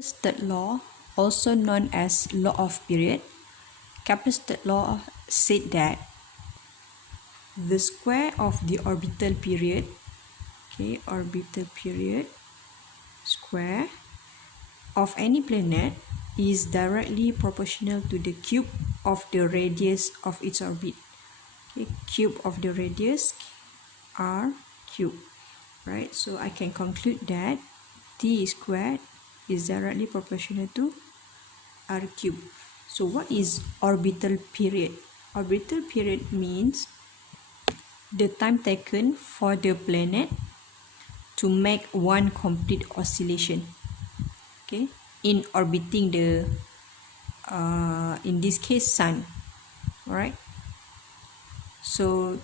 Kepler's third law, also known as law of period. Kepler's third law said that the square of the orbital period, orbital period square of any planet is directly proportional to the cube of the radius of its orbit. Cube of the radius r cube, right? So I can conclude that t squared is directly proportional to r cube. So what is orbital period? Orbital period means the time taken for the planet to make one complete oscillation, in orbiting the in this case sun. All right, so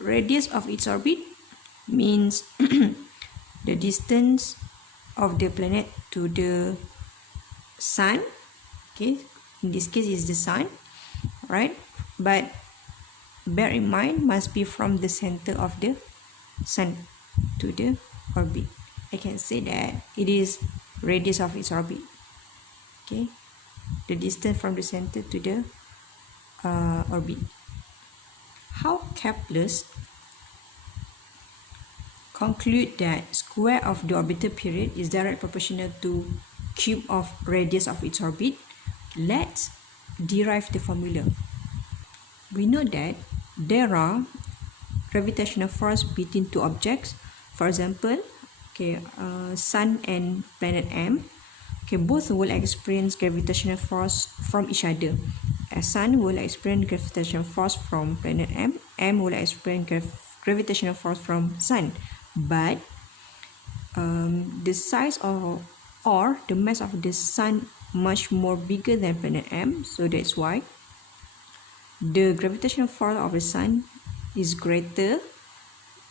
radius of its orbit means the distance of the planet to the sun. In this case is the sun, right? But bear in mind, must be from the center of the sun to the orbit. I can say that it is radius of its orbit, the distance from the center to the orbit. How Kepler's conclude that square of the orbital period is directly proportional to cube of radius of its orbit? Let's derive the formula. We know that there are gravitational force between two objects. For example, sun and planet M. Both will experience gravitational force from each other. Sun will experience gravitational force from planet M. M will experience gravitational force from sun. But the size of or the mass of the sun much more bigger than planet M, so that's why the gravitational force of the sun is greater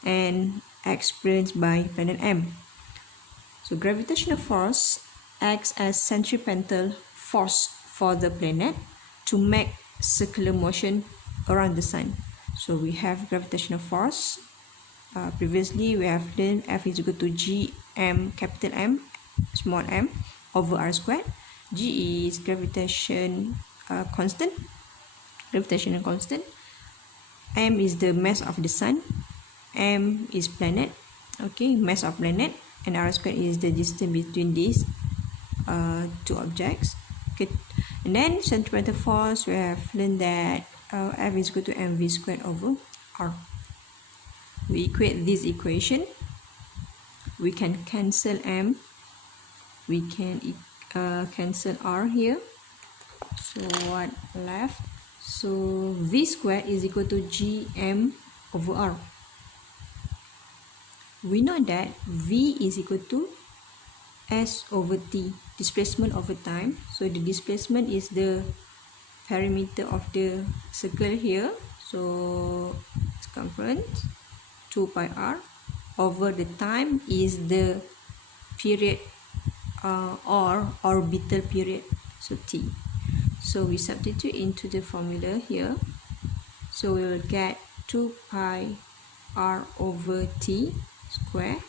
and experienced by planet M. So gravitational force acts as centripetal force for the planet to make circular motion around the sun. So we have gravitational force. Previously we have learned F is equal to Gm capital M small m over r squared. G is gravitational constant. M is the mass of the sun. M is planet, mass of planet, and r squared is the distance between these two objects. And then centripetal force, we have learned that F is equal to mv squared over r. We equate this equation. We can cancel m. We can cancel r here. So what left? So v squared is equal to gm over r. We know that v is equal to s over t, displacement over time. So the displacement is the perimeter of the circle here. So circumference 2 pi r over the time is the period or orbital period, so t. So we substitute into the formula here. So we will get 2 pi r over t square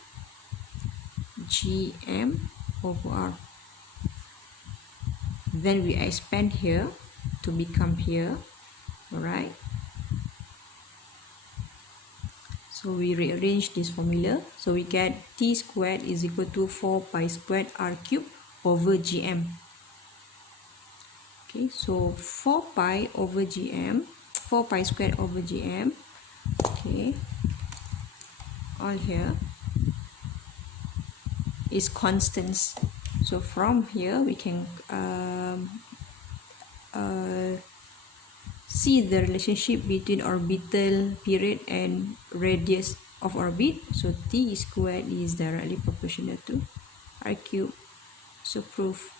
gm over r. Then we expand here to become here. Alright. So we rearrange this formula. So we get t squared is equal to 4 pi squared r cubed over gm. So 4 pi over gm, 4 pi squared over gm, all here is constants. So from here we can see the relationship between orbital period and radius of orbit. So t squared is directly proportional to r cubed. So proof.